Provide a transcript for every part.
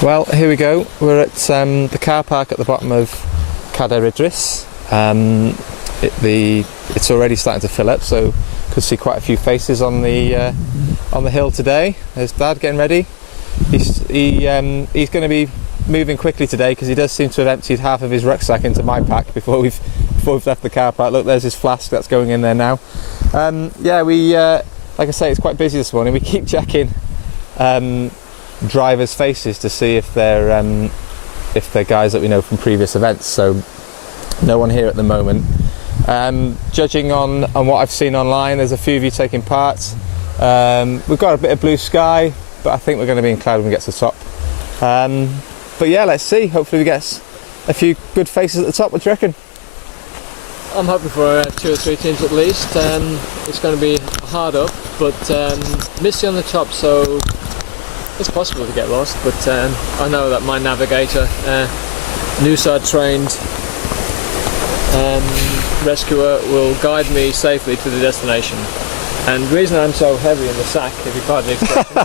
Well, here we go. We're at the car park at the bottom of Cadair Idris. It's already starting to fill up, so could see quite a few faces on the hill today. There's Dad getting ready. He's going to be moving quickly today because he does seem to have emptied half of his rucksack into my pack before we've left the car park. Look, there's his flask that's going in there now. Yeah, we like I say, it's quite busy this morning. We keep checking drivers' faces to see if they're guys that we know from previous events. So no one here at the moment. Judging on what I've seen online, there's a few of you taking part. We've got a bit of blue sky, but I think we're going to be in cloud when we get to the top. But yeah, let's see. Hopefully we get a few good faces at the top. What do you reckon? I'm hoping for 2 or 3 teams at least. It's going to be hard up, but misty on the top, so it's possible to get lost. But I know that my navigator, Noosa trained rescuer, will guide me safely to the destination. And the reason I'm so heavy in the sack, if you pardon the expression,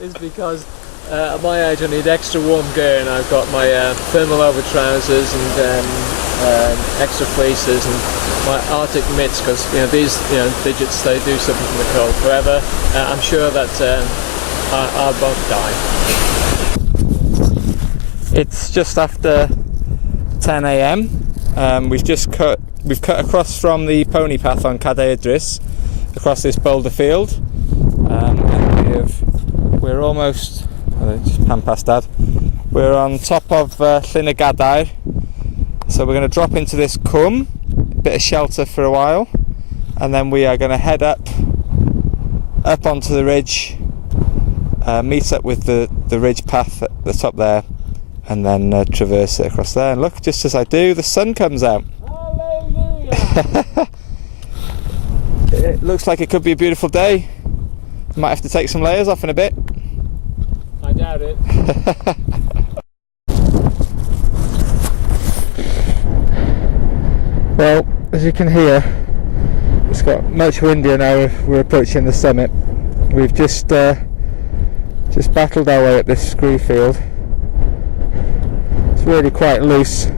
is because at my age I need extra warm gear, and I've got my thermal over trousers and extra fleeces and my Arctic mitts, because these digits, they do suffer from the cold. However, I'm sure that I won't die. It's just after 10 a.m. We've cut across from the pony path on Cadair Idris across this boulder field, and we're almost, just pan past Dad, we're on top of Cadair, so we're going to drop into this cwm, bit of shelter for a while, and then we are going to head up onto the ridge, meet up with the ridge path at the top there, and then traverse it across there. And look, just as I do, the sun comes out. Hallelujah! It looks like it could be a beautiful day. Might have to take some layers off in a bit. I doubt it. Well, as you can hear, it's got much windier now. We're approaching the summit. We've just battled our way up this scree field. It's really quite loose.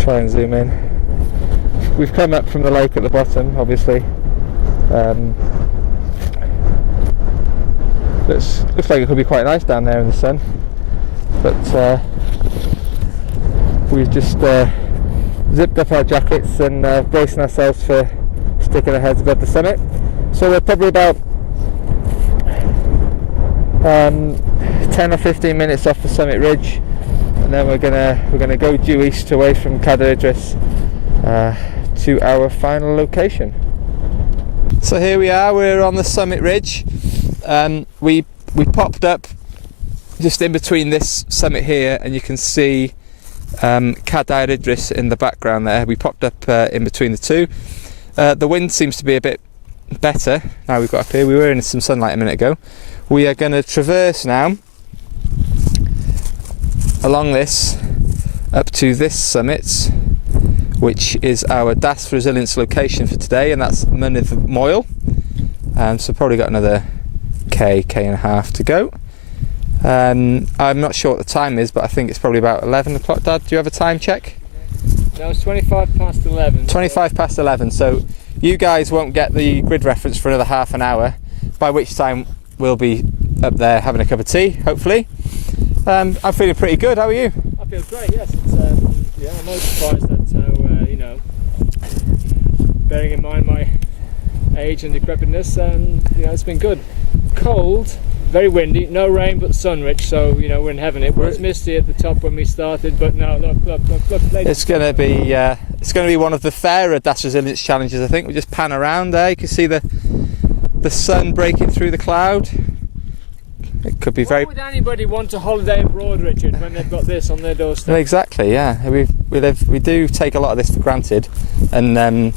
Try and zoom in. We've come up from the lake at the bottom, obviously. Looks like it could be quite nice down there in the sun, but we've just zipped up our jackets and bracing ourselves for sticking our heads above the summit. So we're probably about 10 or 15 minutes off the summit ridge, and then we're gonna go due east away from Cadair Idris to our final location. So here we are. We're on the summit ridge. We popped up just in between this summit here, and you can see Cadair Idris in the background there. We popped up in between the two. The wind seems to be a bit better now we've got up here. We were in some sunlight a minute ago. We are going to traverse now along this up to this summit, which is our DAS Resilience location for today, and that's Mynydd Moel. So probably got another K and a half to go. I'm not sure what the time is, but I think it's probably about 11 o'clock. Dad, do you have a time check? No, it's 25 past 11. 25 past 11, so you guys won't get the grid reference for another half an hour, by which time we'll be up there having a cup of tea, hopefully. I'm feeling pretty good. How are you? I feel great, yes. It's, I'm always surprised at how, bearing in mind my age and decrepitness, it's been good. Cold, very windy, no rain but sun rich, so we're in heaven. It was misty at the top when we started, but no, look, it's going to be one of the fairer DAS Resilience challenges, I think. We just pan around there, you can see the sun breaking through the cloud. It could be very... Why would anybody want to holiday abroad, Richard, when they've got this on their doorstep? Exactly, yeah. We do take a lot of this for granted, and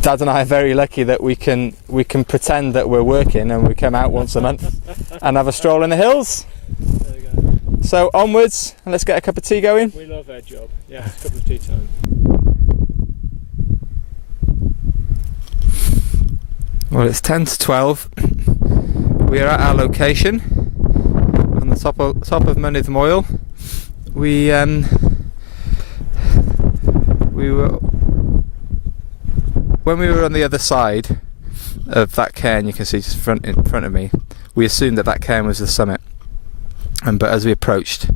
Dad and I are very lucky that we can pretend that we're working, and we come out once a month and have a stroll in the hills. There you go. So onwards, and let's get a cup of tea going. We love our job. Yeah, it's a cup of tea time. Well, it's 10 to 12. we are at our location on the top of Mynydd Moel. We were, when we were on the other side of that cairn, you can see just in front of me, we assumed that cairn was the summit, but as we approached,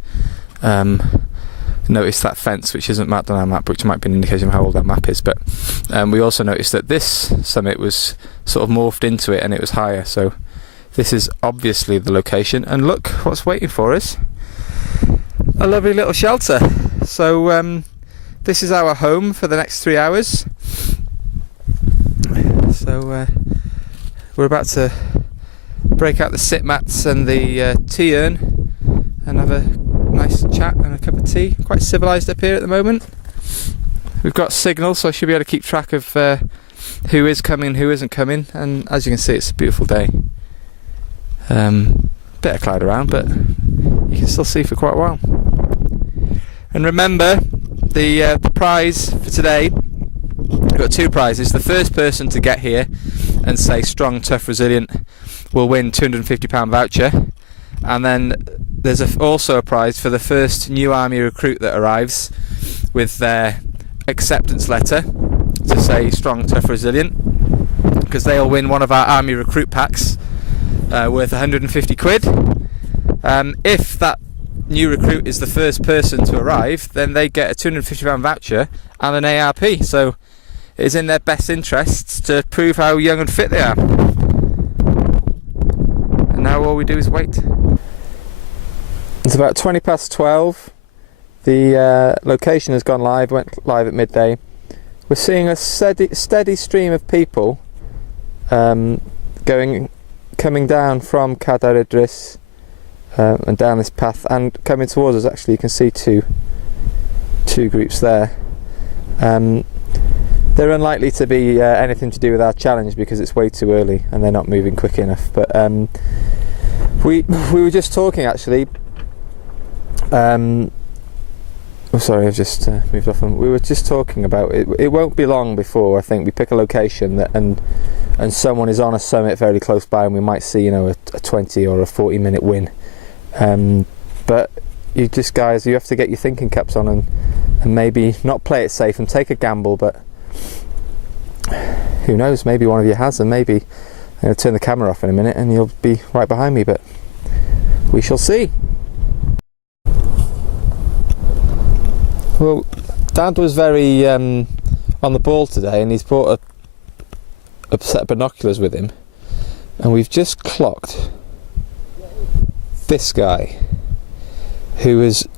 noticed that fence, which isn't marked on our map, which might be an indication of how old that map is, but we also noticed that this summit was sort of morphed into it and it was higher, so this is obviously the location. And look what's waiting for us, a lovely little shelter. So this is our home for the next 3 hours. So we're about to break out the sit mats and the tea urn and have a nice chat and a cup of tea. Quite civilised up here at the moment. We've got signal, so I should be able to keep track of who is coming and who isn't coming, and as you can see, it's a beautiful day. Bit of cloud around, but you can still see for quite a while. And remember, the prize for today, we've got 2 prizes. The first person to get here and say strong, tough, resilient will win £250 voucher, and then there's also a prize for the first new army recruit that arrives with their acceptance letter to say strong, tough, resilient, because they'll win one of our army recruit packs worth 150 quid. If that new recruit is the first person to arrive, then they get a £250 voucher and an ARP, so it is in their best interests to prove how young and fit they are. And now all we do is wait. It's about 20 past 12. The location has gone live, went live at midday. We're seeing a steady stream of people coming down from Cadair Idris and down this path and coming towards us. Actually, you can see two groups there. They're unlikely to be anything to do with our challenge because it's way too early and they're not moving quick enough. But we were just talking actually. Oh, sorry, I've just moved off. We were just talking about it. It won't be long before I think we pick a location that and someone is on a summit very close by, and we might see, you know, a 20 or a 40-minute win. But you just, guys, you have to get your thinking caps on and maybe not play it safe and take a gamble. But who knows? Maybe one of you has, and maybe I'm going to turn the camera off in a minute, and you'll be right behind me. But we shall see. Well, Dad was very on the ball today, and he's brought a set of binoculars with him, and we've just clocked this guy who has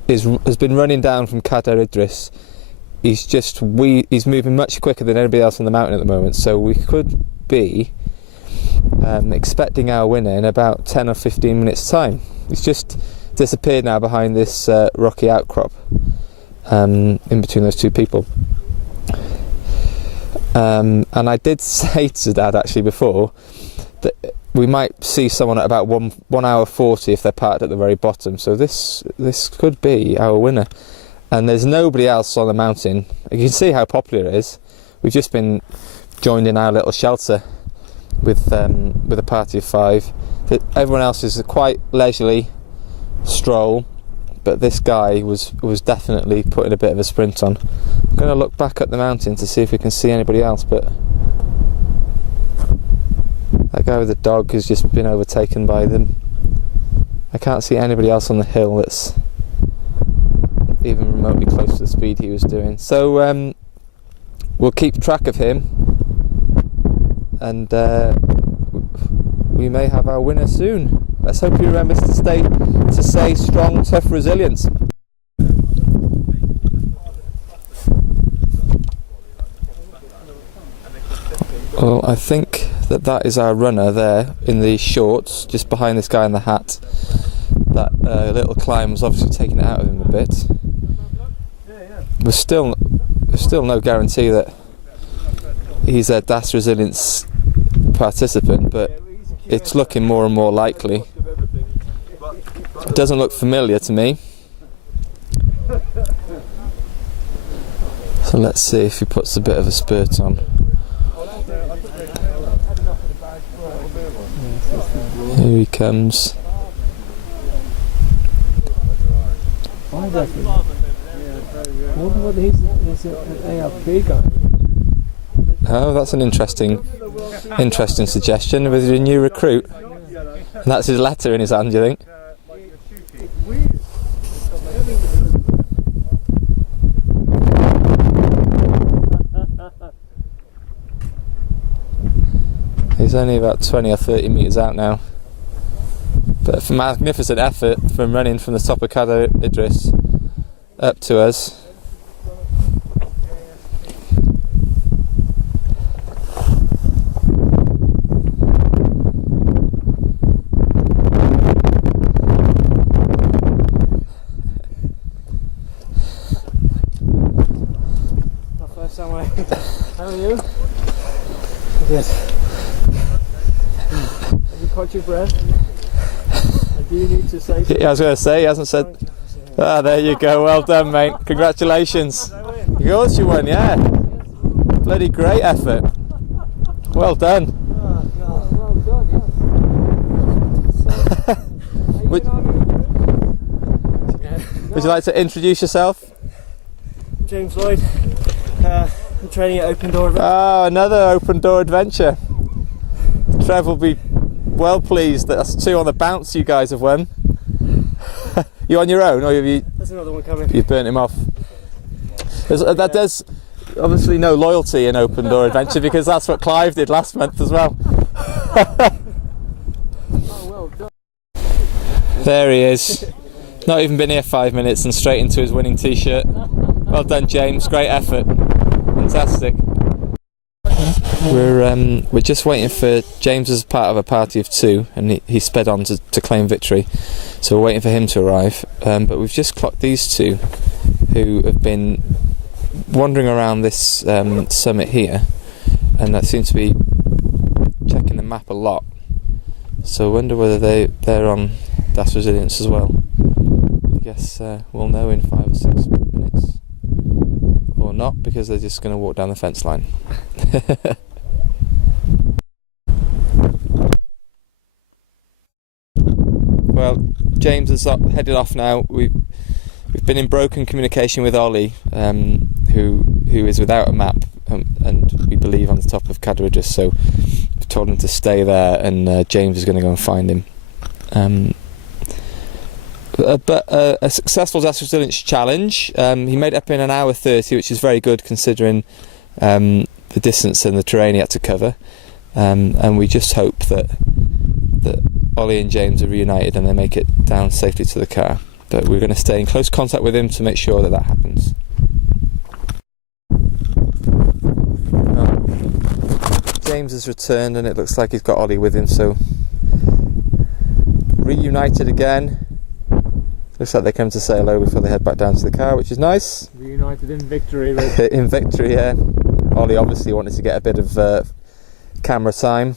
been running down from Cadair Idris. He's moving much quicker than anybody else on the mountain at the moment, so we could be expecting our winner in about 10 or 15 minutes time. He's just disappeared now behind this rocky outcrop. In between those two people, and I did say to Dad actually before that we might see someone at about 1 hour 40 if they're parked at the very bottom, so this could be our winner. And there's nobody else on the mountain. You can see how popular it is. We've just been joined in our little shelter with a party of 5. Everyone else is a quite leisurely stroll, but this guy was definitely putting a bit of a sprint on. I'm going to look back at the mountain to see if we can see anybody else, but that guy with the dog has just been overtaken by them. I can't see anybody else on the hill that's even remotely close to the speed he was doing. So we'll keep track of him, and we may have our winner soon. Let's hope he remembers to say strong, tough, resilience. Well, I think that is our runner there in the shorts, just behind this guy in the hat. That little climb was obviously taking it out of him a bit. There's still no guarantee that he's a DAS Resilience participant, but it's looking more and more likely. It doesn't look familiar to me. So let's see if he puts a bit of a spurt on. Here Here he comes. I reckon. What he's an ALP guy. Oh, that's an interesting suggestion with your new recruit. And that's his letter in his hand, do you think? He's only about 20 or 30 metres out now. But for magnificent effort from running from the top of Cadair Idris up to us. How are you? Good. Have you caught your breath? And do you need to say something? Yeah, I was going to say, he hasn't said. Ah, there you go. Well done, mate. Congratulations. Of course you won, yeah. Bloody great effort. Well done. Oh, God. Well done, yes. Would you like to introduce yourself? James Lloyd. I'm training at Open Door. Oh, another Open Door adventure. Trev will be well pleased that that's 2 on the bounce you guys have won. You on your own, or have you? There's another one coming. You've burnt him off. There's obviously no loyalty in Open Door adventure because that's what Clive did last month as well. Oh, well done. There he is. Not even been here 5 minutes and straight into his winning t-shirt. Well done, James. Great effort. Fantastic. We're just waiting for James as part of a party of 2, and he sped on to claim victory. So we're waiting for him to arrive. But we've just clocked these 2 who have been wandering around this summit here, and that seems to be checking the map a lot. So I wonder whether they're on Das Resilience as well. I guess we'll know in 5 or 6 minutes. Or not, because they're just going to walk down the fence line. Well, James has headed off now. We've been in broken communication with Ollie, who is without a map, and we believe on the top of Cadair Idris. So we've told him to stay there, and James is going to go and find him. But a successful Das Resilience challenge. He made it up in an hour 30, which is very good considering the distance and the terrain he had to cover. And we just hope that Ollie and James are reunited and they make it down safely to the car. But we're going to stay in close contact with him to make sure that happens. James has returned and it looks like he's got Ollie with him, so reunited again. Looks like they come to say hello before they head back down to the car, which is nice. Reunited in victory. In victory, yeah. Ollie obviously wanted to get a bit of camera time.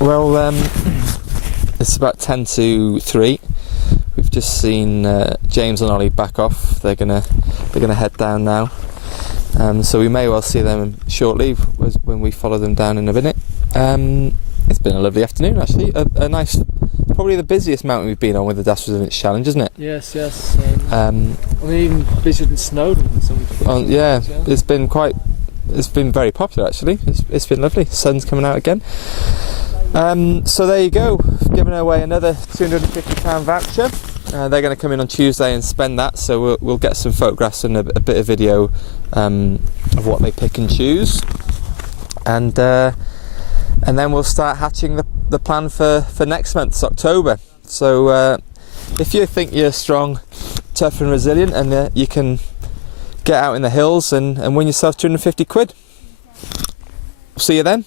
Well, it's about 10 to 3. We've just seen James and Ollie back off. They're gonna head down now. So we may well see them shortly when we follow them down in a minute. It's been a lovely afternoon, actually. A nice, probably the busiest mountain we've been on with the Das Resilience Challenge, isn't it? Yes. I mean, even busier than Snowdon. Yeah, it's been very popular actually. It's been lovely. Sun's coming out again. So there you go. Giving away another £250 voucher. They're going to come in on Tuesday and spend that. So we'll get some photographs and a bit of video of what they pick and choose. And then we'll start hatching the plan for next month's October. So if you think you're strong, tough and resilient, and you can get out in the hills and win yourself 250 quid. See you then.